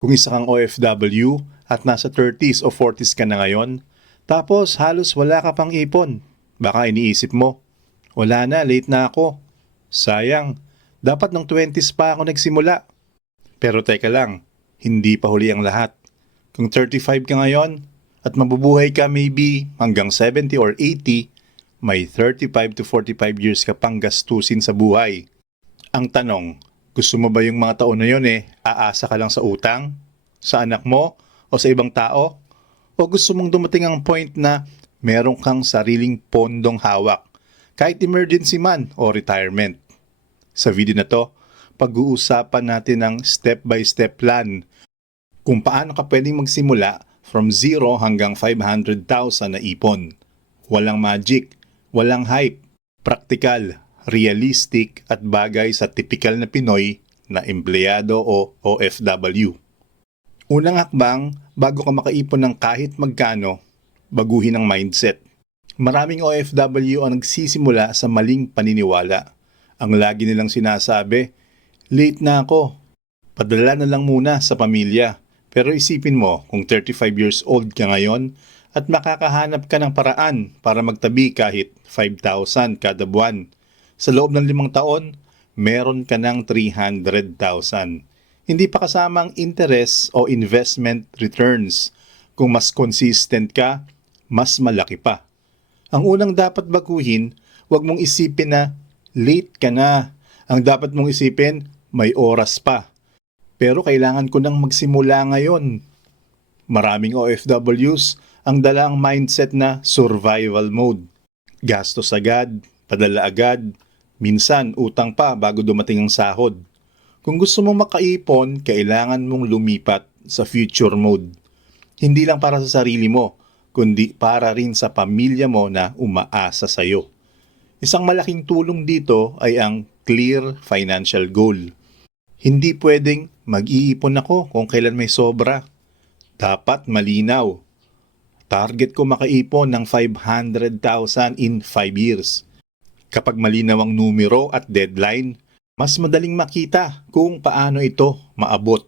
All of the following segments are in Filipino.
Kung isa kang OFW at nasa 30s o 40s ka na ngayon, tapos halos wala ka pang ipon, baka iniisip mo, wala na, late na ako. Sayang, dapat ng 20s pa ako nagsimula. Pero teka lang, hindi pa huli ang lahat. Kung 35 ka ngayon at mabubuhay ka maybe hanggang 70 or 80, may 35 to 45 years ka pang gastusin sa buhay. Ang tanong, gusto mo ba yung mga taon na yun aasa ka lang sa utang? Sa anak mo? O sa ibang tao? O gusto mong dumating ang point na meron kang sariling pondong hawak, kahit emergency man o retirement? Sa video na to, pag-uusapan natin ang step-by-step plan kung paano ka pwedeng magsimula from 0 hanggang 500,000 na ipon. Walang magic, walang hype, praktikal, realistic at bagay sa tipikal na Pinoy na empleyado o OFW. Unang hakbang, bago ka makaipon ng kahit magkano, baguhin ang mindset. Maraming OFW ang nagsisimula sa maling paniniwala. Ang lagi nilang sinasabi, late na ako, padala na lang muna sa pamilya. Pero isipin mo, kung 35 years old ka ngayon at makakahanap ka ng paraan para magtabi kahit 5,000 kada buwan, sa loob ng 5 taon, meron ka ng 300,000. Hindi pa kasama ang interest o investment returns. Kung mas consistent ka, mas malaki pa. Ang unang dapat baguhin, huwag mong isipin na late ka na. Ang dapat mong isipin, may oras pa. Pero kailangan ko nang magsimula ngayon. Maraming OFWs ang dala ang mindset na survival mode. Gastos agad, padala agad, minsan utang pa bago dumating ang sahod. Kung gusto mong makaipon, kailangan mong lumipat sa future mode. Hindi lang para sa sarili mo, kundi para rin sa pamilya mo na umaasa sa iyo. Isang malaking tulong dito ay ang clear financial goal. Hindi pwedeng mag-iipon ako kung kailan may sobra. Dapat malinaw. Target ko makaipon ng 500,000 in 5 years. Kapag malinaw ang numero at deadline, mas madaling makita kung paano ito maabot.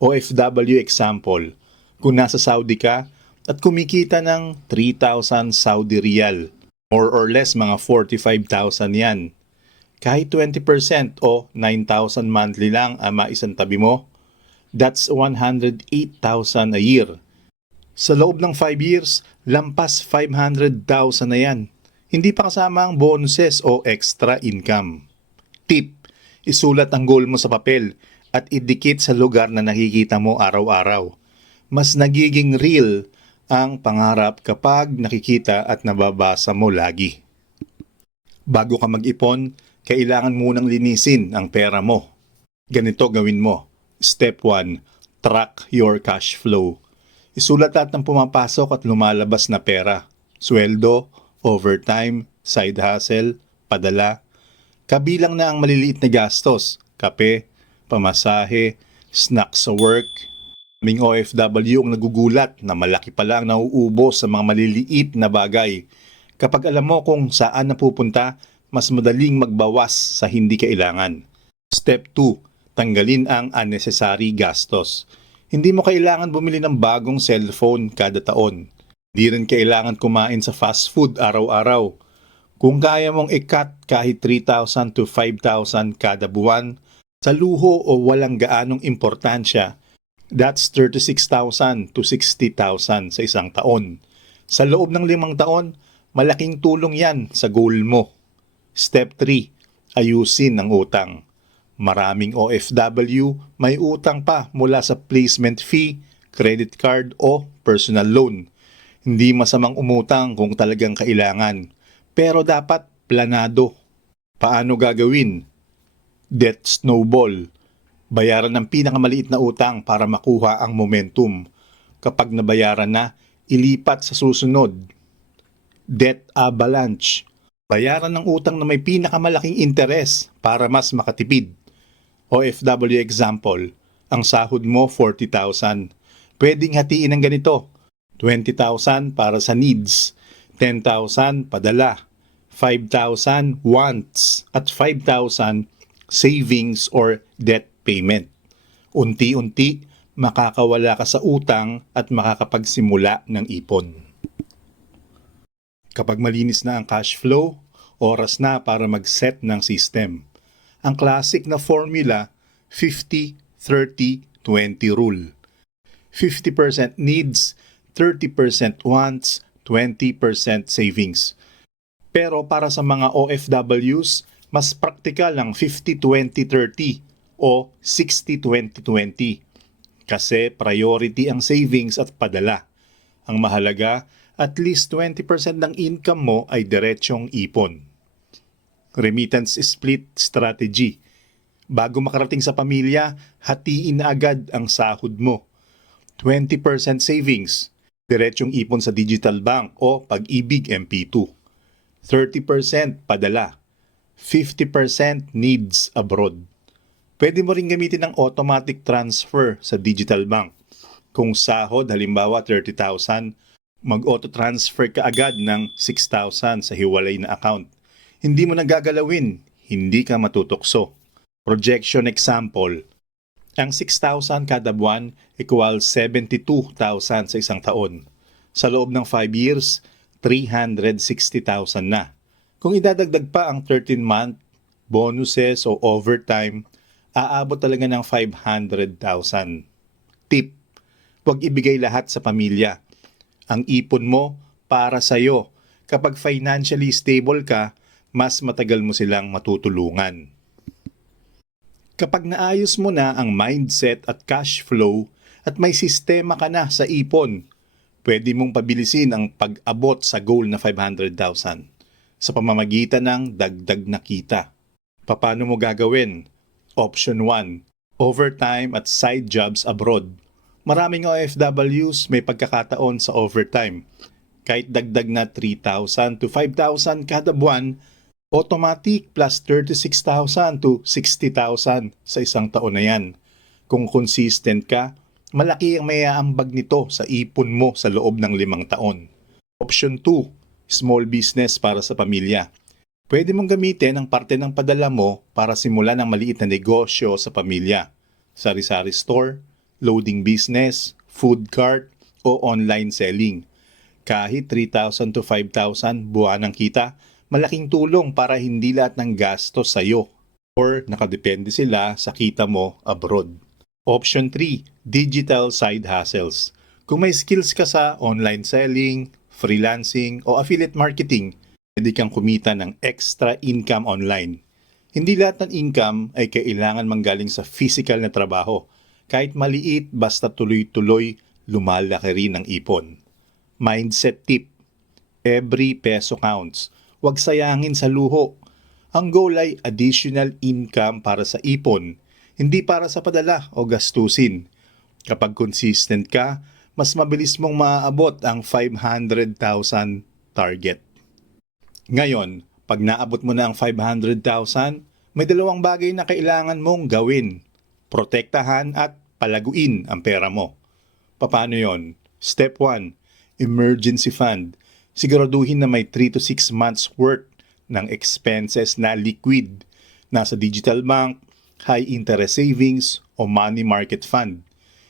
OFW example, kung nasa Saudi ka at kumikita ng 3,000 Saudi Riyal, more or less mga 45,000 yan. Kahit 20% o 9,000 monthly lang ang maisang tabi mo, that's 108,000 a year. Sa loob ng 5 years, lampas 500,000 na yan. Hindi pa kasama ang bonuses o extra income. Tip, isulat ang goal mo sa papel at idikit sa lugar na nakikita mo araw-araw. Mas nagiging real ang pangarap kapag nakikita at nababasa mo lagi. Bago ka mag-ipon, kailangan munang linisin ang pera mo. Ganito gawin mo. Step 1, track your cash flow. Isulat lahat ng pumapasok at lumalabas na pera. Sweldo, overtime, side hustle, padala. Kabilang na ang maliliit na gastos, kape, pamasahe, snacks sa work. Kaming OFW ang nagugulat na malaki pala ang nauubos sa mga maliliit na bagay. Kapag alam mo kung saan napupunta, mas madaling magbawas sa hindi kailangan. Step 2, tanggalin ang unnecessary gastos. Hindi mo kailangan bumili ng bagong cellphone kada taon. Hindi rin kailangan kumain sa fast food araw-araw. Kung kaya mong i-cut kahit 3,000 to 5,000 kada buwan, sa luho o walang gaanong importansya, that's 36,000 to 60,000 sa isang taon. Sa loob ng 5 taon, malaking tulong yan sa goal mo. Step 3, ayusin ang utang. Maraming OFW may utang pa mula sa placement fee, credit card o personal loan. Hindi masamang umutang kung talagang kailangan. Pero dapat planado. Paano gagawin? Debt snowball. Bayaran ng pinakamaliit na utang para makuha ang momentum. Kapag nabayaran na, ilipat sa susunod. Debt avalanche. Bayaran ng utang na may pinakamalaking interes para mas makatipid. OFW example, ang sahod mo 40,000. Pwedeng hatiin ng ganito. 20,000 para sa needs, 10,000 padala, 5,000 wants, at 5,000 savings or debt payment. Unti-unti, makakawala ka sa utang at makakapagsimula ng ipon. Kapag malinis na ang cash flow, oras na para mag-set ng system. Ang classic na formula, 50-30-20 rule. 50% needs, 30% wants, 20% savings. Pero para sa mga OFWs, mas praktikal ang 50-20-30 o 60-20-20. Kasi priority ang savings at padala. Ang mahalaga, at least 20% ng income mo ay diretsyong ipon. Remittance split strategy. Bago makarating sa pamilya, hatiin na agad ang sahod mo. 20% savings, diretsyong ipon sa digital bank o Pag-ibig MP2. 30% padala. 50% needs abroad. Pwede mo rin gamitin ang automatic transfer sa digital bank. Kung sahod, halimbawa 30,000, mag-auto-transfer ka agad ng 6,000 sa hiwalay na account. Hindi mo nagagalawin, hindi ka matutokso. Projection example, ang 6,000 kada buwan equals 72,000 sa isang taon. Sa loob ng 5 years, 360,000 na. Kung idadagdag pa ang 13-month, bonuses o overtime, aabot talaga ng 500,000. Tip, huwag ibigay lahat sa pamilya. Ang ipon mo para sa'yo. Kapag financially stable ka, mas matagal mo silang matutulungan. Kapag naayos mo na ang mindset at cash flow at may sistema ka na sa ipon, pwede mong pabilisin ang pag-abot sa goal na 500,000 sa pamamagitan ng dagdag na kita. Paano mo gagawin? Option 1, overtime at side jobs abroad. Maraming OFWs may pagkakataon sa overtime. Kahit dagdag na 3,000 to 5,000 kada buwan, automatic plus 36,000 to 60,000 sa isang taon na yan. Kung consistent ka, malaki ang mayaambag nito sa ipon mo sa loob ng 5 taon. Option 2, small business para sa pamilya. Pwede mong gamitin ang parte ng padala mo para simulan ang maliit na negosyo sa pamilya. Sari-sari store, loading business, food cart, o online selling. Kahit 3,000 to 5,000 buwan ang kita, malaking tulong para hindi lahat ng gastos sa'yo or nakadepende sila sa kita mo abroad. Option 3, digital side hustles. Kung may skills ka sa online selling, freelancing, o affiliate marketing, pwede kang kumita ng extra income online. Hindi lahat ng income ay kailangan manggaling sa physical na trabaho. Kahit maliit, basta tuloy-tuloy, lumalaki rin ang ipon. Mindset tip, every peso counts. Huwag sayangin sa luho. Ang goal ay additional income para sa ipon, hindi para sa padala o gastusin. Kapag consistent ka, mas mabilis mong maaabot ang 500,000 target. Ngayon, pag naabot mo na ang 500,000, may dalawang bagay na kailangan mong gawin. Protektahan at palaguin ang pera mo. Paano yon? Step 1, emergency fund. Siguraduhin na may 3 to 6 months worth ng expenses na liquid. Nasa digital bank, high interest savings, o money market fund.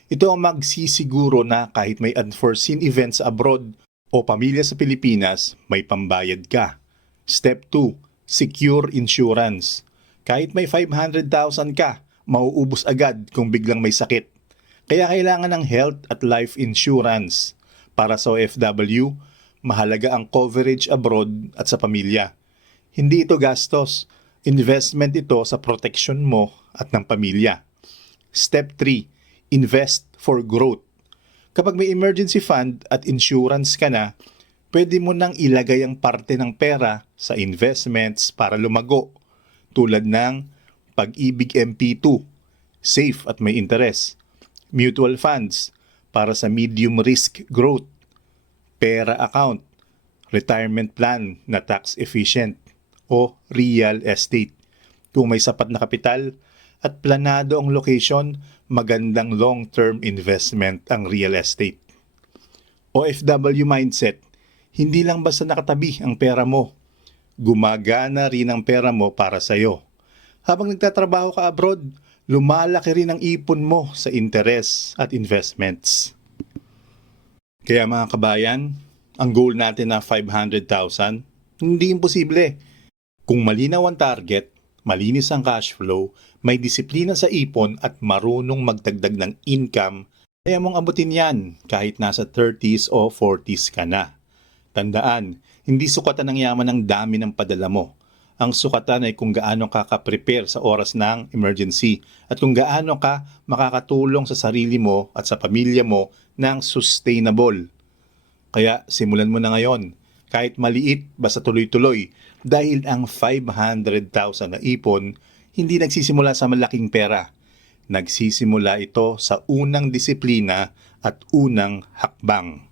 Ito ang magsisiguro na kahit may unforeseen events abroad o pamilya sa Pilipinas, may pambayad ka. Step 2, secure insurance. Kahit may 500,000 ka, mauubos agad kung biglang may sakit. Kaya kailangan ng health at life insurance. Para sa OFW, mahalaga ang coverage abroad at sa pamilya. Hindi ito gastos. Investment ito sa proteksyon mo at ng pamilya. Step 3, invest for growth. Kapag may emergency fund at insurance ka na, pwede mo nang ilagay ang parte ng pera sa investments para lumago, tulad ng Pag-ibig MP2, safe at may interest. Mutual funds, para sa medium risk growth. Pera account, retirement plan na tax efficient. O real estate. Kung may sapat na kapital at planado ang location, magandang long-term investment ang real estate. OFW mindset, hindi lang basta nakatabi ang pera mo. Gumagana rin ang pera mo para sa'yo. Habang nagtatrabaho ka abroad, lumalaki rin ang ipon mo sa interes at investments. Kaya mga kabayan, ang goal natin na 500,000, hindi imposible. Kung malinaw ang target, malinis ang cash flow, may disiplina sa ipon at marunong magdagdag ng income, kaya mong abutin yan kahit nasa 30s o 40s ka na. Tandaan, hindi sukatan ng yaman ang dami ng padala mo. Ang sukatan ay kung gaano ka ka-prepare sa oras ng emergency at kung gaano ka makakatulong sa sarili mo at sa pamilya mo ng sustainable. Kaya simulan mo na ngayon, kahit maliit basta tuloy-tuloy, dahil ang 500,000 na ipon hindi nagsisimula sa malaking pera. Nagsisimula ito sa unang disiplina at unang hakbang.